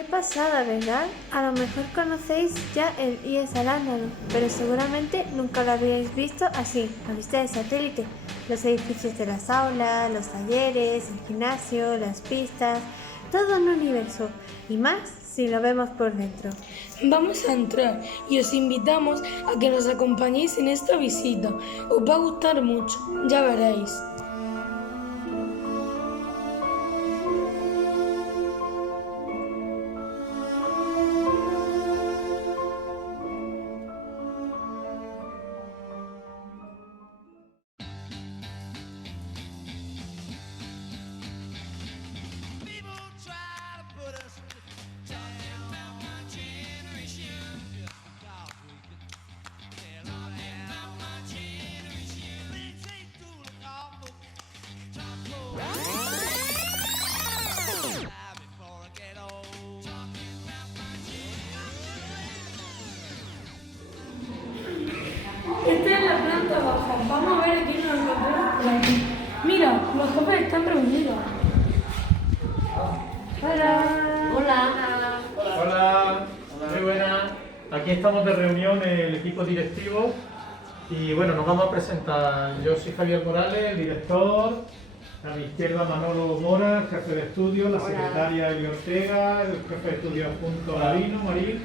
Qué pasada, ¿verdad? A lo mejor conocéis ya el IES Arándano, pero seguramente nunca lo habíais visto así, a vista de satélite. Los edificios de las aulas, los talleres, el gimnasio, las pistas, todo un universo, y más si lo vemos por dentro. Vamos a entrar y os invitamos a que nos acompañéis en esta visita. Os va a gustar mucho, ya veréis. Esta es la planta baja. Vamos a ver a quién nos encontramos por aquí. Mira, los jefes están reunidos. Hola. Hola. Hola, muy buenas. Aquí estamos de reunión el equipo directivo y bueno, nos vamos a presentar. Yo soy Javier Morales, el director. A mi izquierda Manolo Mora, el jefe de estudios, la secretaria Eli Ortega, el jefe de estudios junto a Ladino, Marín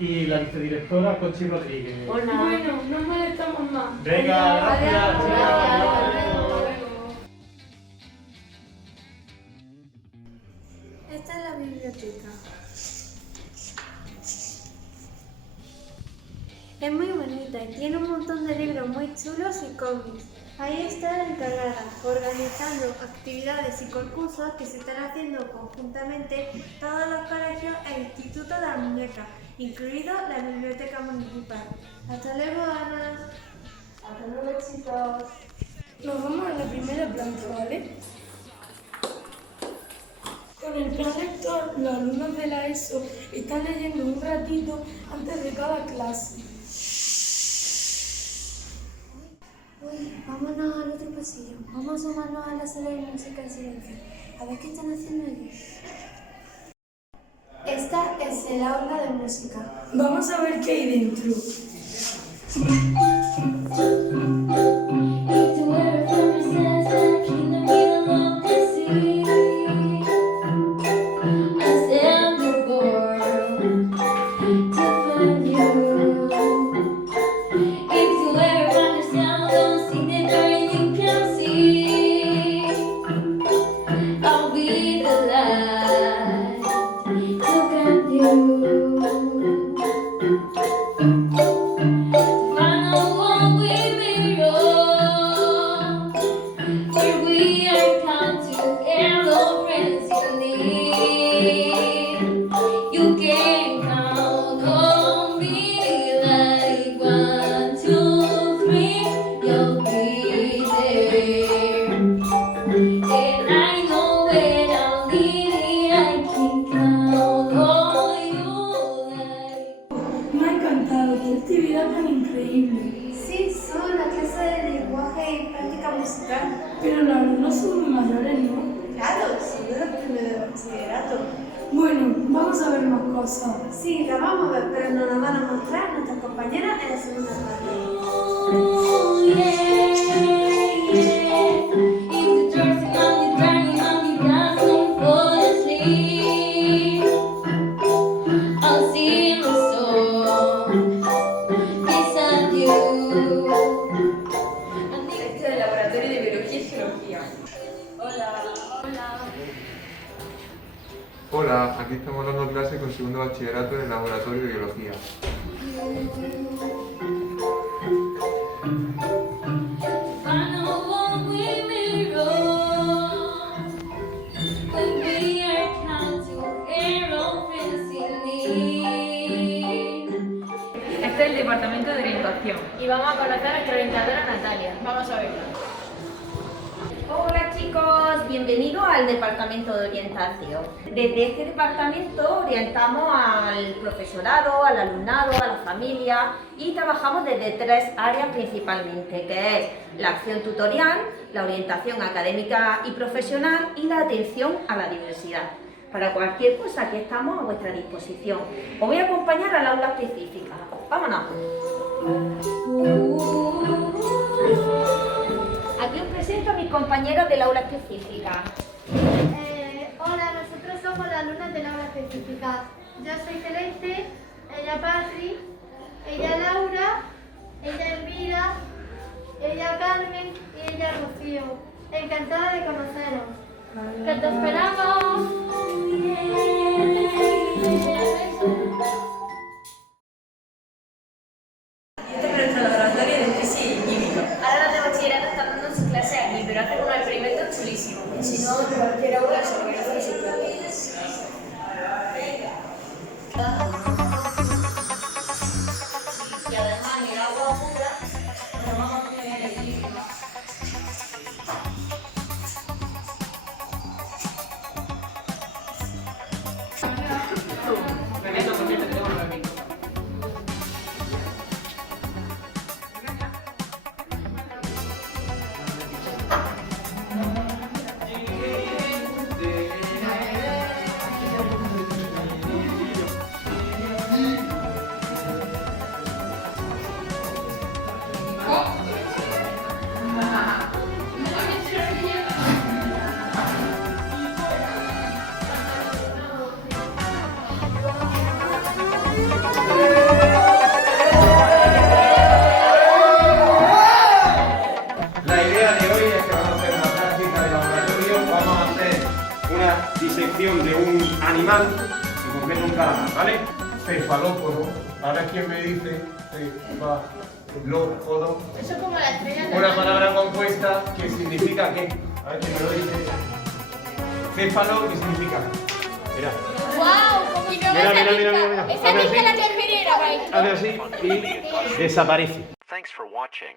y la vicedirectora Conchi Rodríguez. Hola. Bueno, no molestamos más. Venga, gracias. Esta es la biblioteca. Es muy bonita y tiene un montón de libros muy chulos y cómics. Ahí está la encargada, organizando actividades y concursos que se están haciendo conjuntamente todos los colegios e Instituto de la Muñeca, incluido la Biblioteca Municipal. Hasta luego, Ana. Hasta luego, chicos. Nos vamos a la primera planta, ¿vale? Con el plan lector, los alumnos de la ESO están leyendo un ratito antes de cada clase. Uy, vámonos al otro pasillo. Vamos a asomarnos a la sala de música en silencio. A ver qué están haciendo allí. Esta es el aula de música. Vamos a ver qué hay dentro. Me ha encantado, qué actividad tan increíble. Sí, son la clase de lenguaje y práctica musical. Pero los alumnos son muy mayores, ¿no? Claro, son de los primeros de bachillerato. Bueno, vamos a ver más cosas. Sí, la vamos a ver, pero nos la van a mostrar nuestras compañeras en la segunda parte. Este es el laboratorio de biología y geología. Hola, aquí estamos dando clase con segundo bachillerato en el laboratorio de biología. Este es el departamento de orientación. Y vamos a conocer a nuestra orientadora Natalia. Vamos a verla. Hola chicos, bienvenidos al departamento de orientación. Desde este departamento orientamos al profesorado, al alumnado, a la familia y trabajamos desde tres áreas principalmente, que es la acción tutorial, la orientación académica y profesional y la atención a la diversidad. Para cualquier cosa, aquí estamos a vuestra disposición. Os voy a acompañar al aula específica. ¡Vámonos! Aquí os presento a mis compañeros del aula específica. Hola, nosotros somos las alumnas del aula específica. Yo soy Celeste, ella Patri, ella Laura, ella Elvira, ella Carmen y ella Rocío. Encantada de conoceros. ¡Que te esperamos! Este es nuestro laboratorio de física y química. Ahora los de bachillerato están dando sus clases aquí, pero hacen unos experimentos chulísimos. Y si no, en cualquier aula se puede hacer su clase. Y además, el agua pura, nos vamos a tener electricidad. La idea de hoy es que vamos a hacer una práctica de laboratorio, vamos a hacer una disección de un animal, en concreto un calamar, ¿vale? Cefalópodo, ahora quién me dice cefalópodo, Eso es como la estrella de una palabra compuesta que significa ¿qué? A ver quién me lo dice. Céfalo, ¿qué significa? Mira. ¡Wow! Como Mira, mira, mira, mira, mira. Esa Hace niña la así, terminera, hace así y desaparece. Thanks for watching.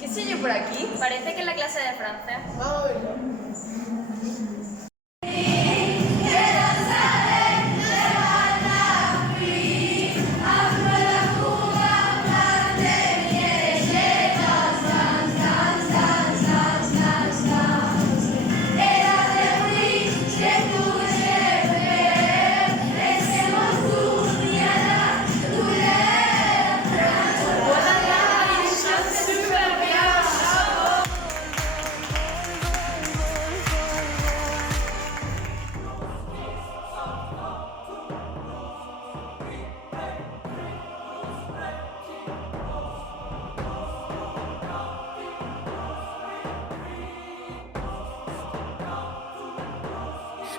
¿Qué sé yo por aquí? Parece que es la clase de francés. Vamos a verlo.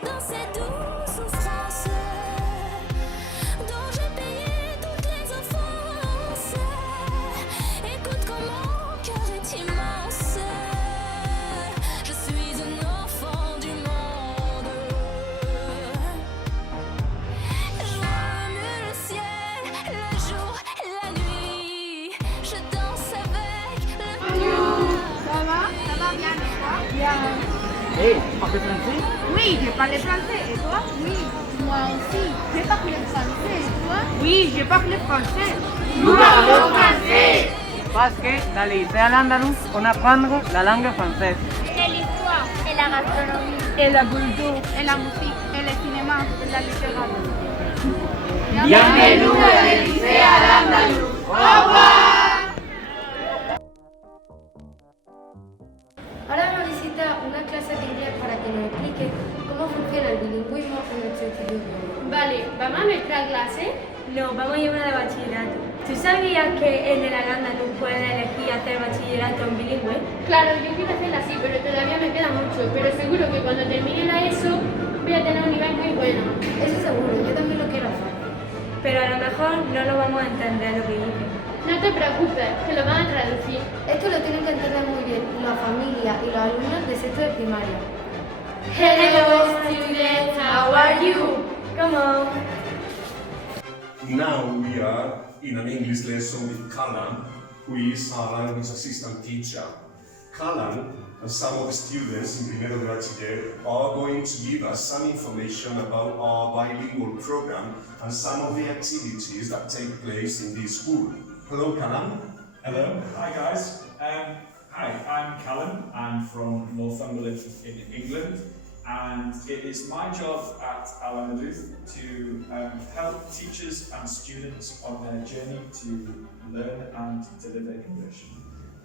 Dans ces douces souffrances dont j'ai payé toutes les offenses, écoute comme mon cœur est immense. Je suis un enfant du monde. Je remue le ciel, le jour, la nuit. Je danse avec le Ça va bien, toi? Bien. Hey, tu parles français? Oui, je parle français. Et toi? Oui, moi aussi. Je parle français. Et toi? Oui, je parle français. Nous parlons français. Parce que dans le lycée al-Andalus, on apprend la langue française. Et l'histoire, et la gastronomie, et la culture, et la musique, et le cinéma, et la littérature. Bienvenue al lycée al-Andalus. Au revoir. Ahora nos visita una clase de inglés para que nos explique cómo funciona el bilingüismo en nuestro instituto. Vale, ¿vamos a nuestra clase? No, vamos a ir a una de bachillerato. ¿Tú sabías que en el Al-Andalus puedes elegir hacer bachillerato en bilingüe? Claro, yo quiero hacerla así, pero todavía me queda mucho. Pero seguro que cuando termine la ESO voy a tener un nivel muy bueno. Eso seguro, yo también lo quiero hacer. Pero a lo mejor no lo vamos a entender lo que dice. No te preocupes, que lo van a traducir. Esto lo tienen que entender muy bien la familia y los alumnos de sexto de primaria. Hello students, how are you? Come on. Now we are in an English lesson with Callan, who is our language assistant teacher. Callan and some of the students in Primero de Bachiller are going to give us some information about our bilingual program and some of the activities that take place in this school. Hello, Callan. Hello. Hi, guys. Hi, I'm Callum. I'm from Northumberland in England. and it is my job at Al-Amadouth to help teachers and students on their journey to learn and deliver English.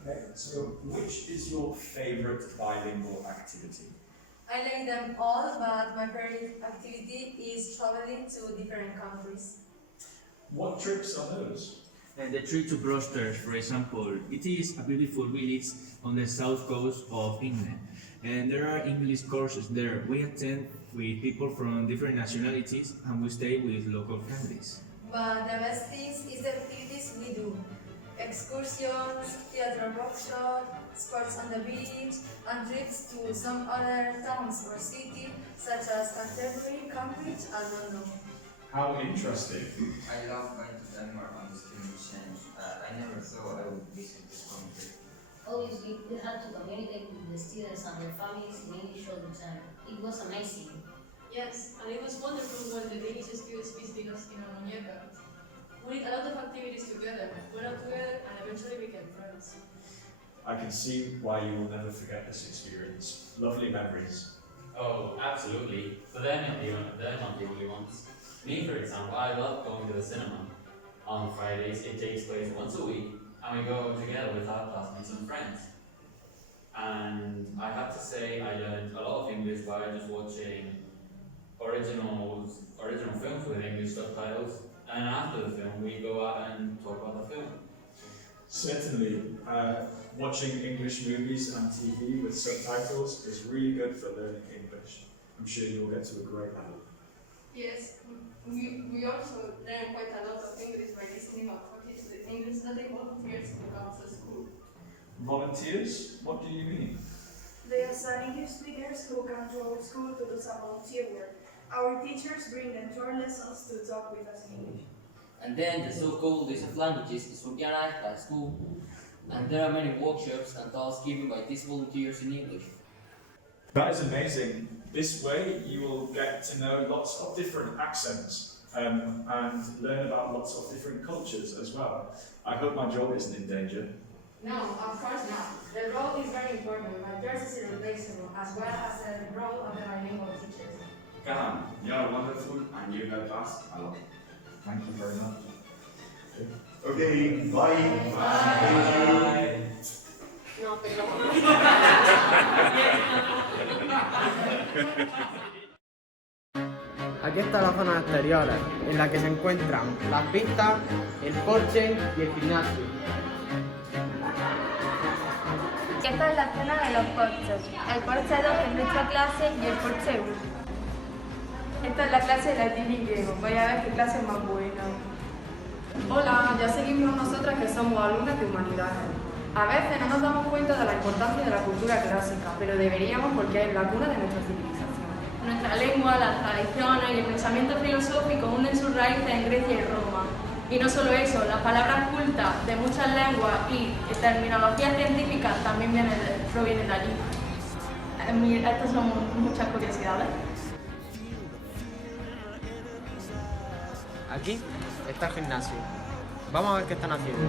Okay, so which is your favourite bilingual activity? I like them all, but my favorite activity is traveling to different countries. What trips are those? And the trip to Brosters, for example, it is a beautiful village on the south coast of England. And there are English courses there. We attend with people from different nationalities and we stay with local families. But the best things is the activities we do. Excursions, theatre workshop, sports on the beach, and trips to some other towns or cities such as Canterbury, Cambridge, and London. How interesting. I love going to Denmark on the student exchange. I never thought I would visit this country. Obviously, we had to communicate with the students and their families in English all the time. It was amazing. Yes, and it was wonderful when the Danish students visited us in Amoniaca. We did a lot of activities together, went out together, and eventually became friends. I can see why you will never forget this experience. Lovely memories. Oh, absolutely. But they're not the only ones. Me, for example, I love going to the cinema. On Fridays, it takes place once a week, and we go together with our classmates and friends. And I have to say, I learned a lot of English by just watching original films with English subtitles. And after the film, we go out and talk about the film. Certainly, watching English movies and TV with subtitles is really good for learning English. I'm sure you'll get to a great level. Yes, we also learn quite a lot of English by listening out for kids with English that they volunteers to come to school. Volunteers? What do you mean? They are some English speakers who come to our school to do some volunteer work. Our teachers bring them to our lessons to talk with us in English. And then the so-called Days of Languages is organized by school, and there are many workshops and talks given by these volunteers in English. That is amazing. This way you will get to know lots of different accents and learn about lots of different cultures as well. I hope my job isn't in danger. No, of course not. The role is very important, but yours is irreplaceable, as well as the role of the bilingual teachers. Kahan, you are wonderful and you help us a lot. Thank you very much. Okay, bye. Bye. No, pero... Aquí está la zona exterior, en la que se encuentran las pistas, el porche y el gimnasio. Y esta es la zona de los porches. El porche 2 es nuestra clase y el porche 1. Esta es la clase de latín y griego. Vaya a ver qué clase más buena. Hola, ya seguimos nosotras que somos alumnas de humanidades. A veces no nos damos cuenta de la importancia de la cultura clásica, pero deberíamos porque es la cuna de nuestra civilización. Nuestra lengua, las tradiciones y el pensamiento filosófico hunden sus raíces en Grecia y Roma. Y no solo eso, las palabras cultas de muchas lenguas y terminologías científicas también provienen de allí. Estas son muchas curiosidades. Aquí está el gimnasio. Vamos a ver qué están haciendo.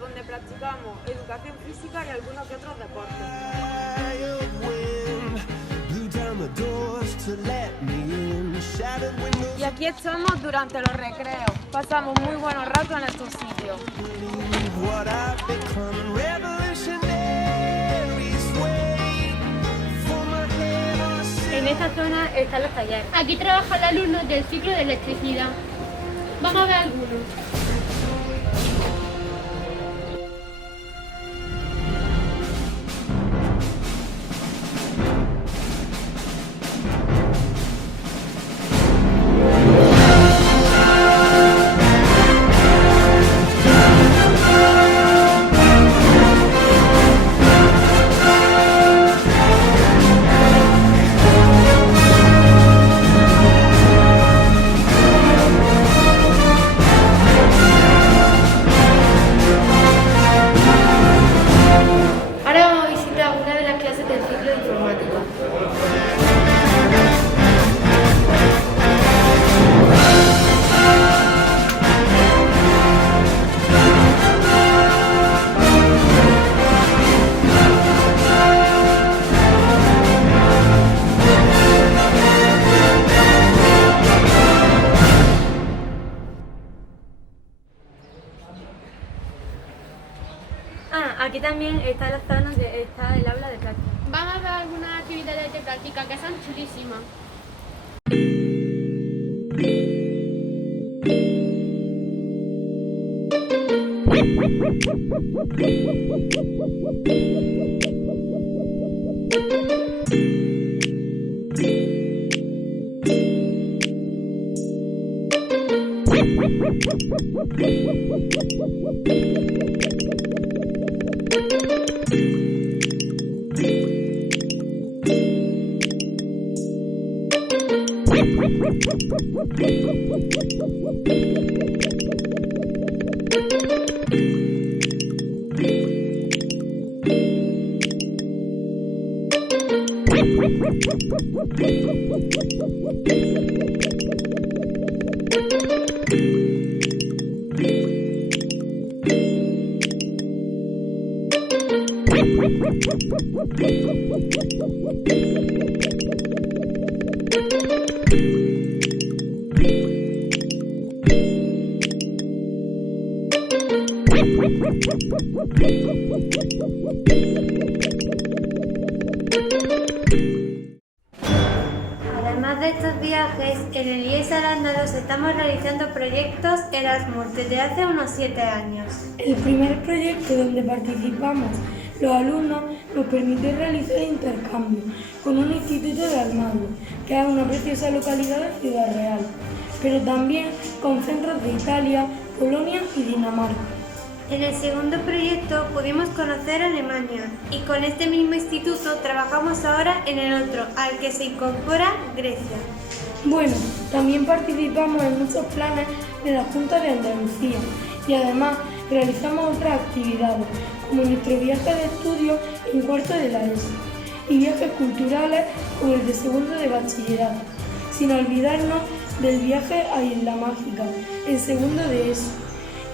donde practicamos educación física y algunos que otros deportes. Y aquí estamos durante los recreos. Pasamos muy buenos ratos en estos sitios. En esta zona están los talleres. Aquí trabajan alumnos del ciclo de electricidad. Vamos a ver algunos. Aquí también está la zona donde está el aula de práctica. Vamos a ver algunas actividades de práctica que son chulísimas. Además de estos viajes, en el IES Al-Ándalus estamos realizando proyectos Erasmus desde hace unos 7 años. El primer proyecto donde participamos los alumnos nos permitió realizar intercambio con un instituto de Almagro, que es una preciosa localidad de Ciudad Real, pero también con centros de Italia, Polonia y Dinamarca. En el segundo proyecto pudimos conocer Alemania y con este mismo instituto trabajamos ahora en el otro, al que se incorpora Grecia. Bueno, también participamos en muchos planes de la Junta de Andalucía y además realizamos otras actividades, como nuestro viaje de estudio en cuarto de la ESO y viajes culturales como el de segundo de bachillerato, sin olvidarnos del viaje a Isla Mágica en segundo de ESO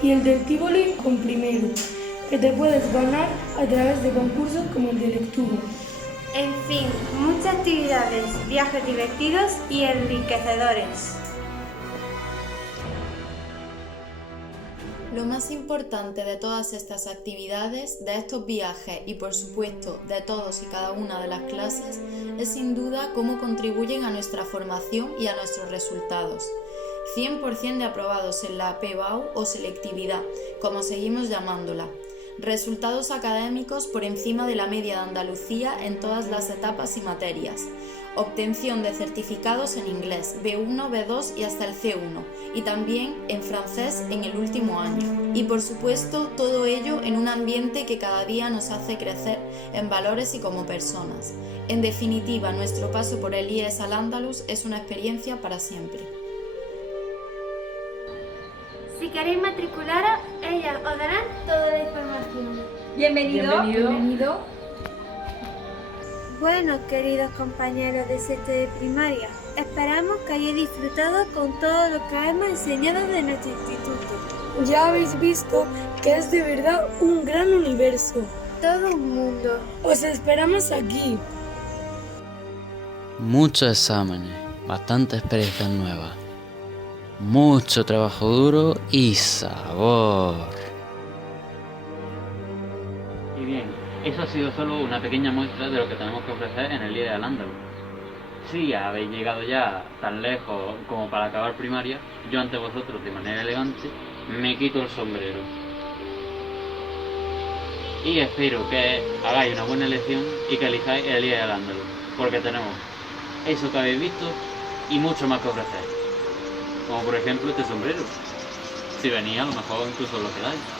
y el del Tívoli con primero, que te puedes ganar a través de concursos como el de lectura. En fin, muchas actividades, viajes divertidos y enriquecedores. Lo más importante de todas estas actividades, de estos viajes y por supuesto de todos y cada una de las clases, es sin duda cómo contribuyen a nuestra formación y a nuestros resultados. 100% de aprobados en la PBAU o selectividad, como seguimos llamándola. Resultados académicos por encima de la media de Andalucía en todas las etapas y materias. Obtención de certificados en inglés, B1, B2 y hasta el C1, y también en francés en el último año. Y por supuesto, todo ello en un ambiente que cada día nos hace crecer en valores y como personas. En definitiva, nuestro paso por el IES Al-Ándalus es una experiencia para siempre. Si queréis matricularos, ellas os darán toda la información. Bienvenido. Bueno, queridos compañeros de sexto de primaria, esperamos que hayáis disfrutado con todo lo que hemos enseñado de nuestro instituto. Ya habéis visto que es de verdad un gran universo. Todo un mundo. Os esperamos aquí. Muchos exámenes, bastantes experiencias nuevas, mucho trabajo duro y sabor. Y bien, eso ha sido solo una pequeña muestra de lo que tenemos que ofrecer en el IES Al-Ándalus. Si habéis llegado ya tan lejos como para acabar primaria, yo ante vosotros de manera elegante me quito el sombrero. Y espero que hagáis una buena elección y que elijáis el IES Al-Ándalus, porque tenemos eso que habéis visto y mucho más que ofrecer. Como por ejemplo este sombrero. Si venís a lo mejor incluso lo quedáis.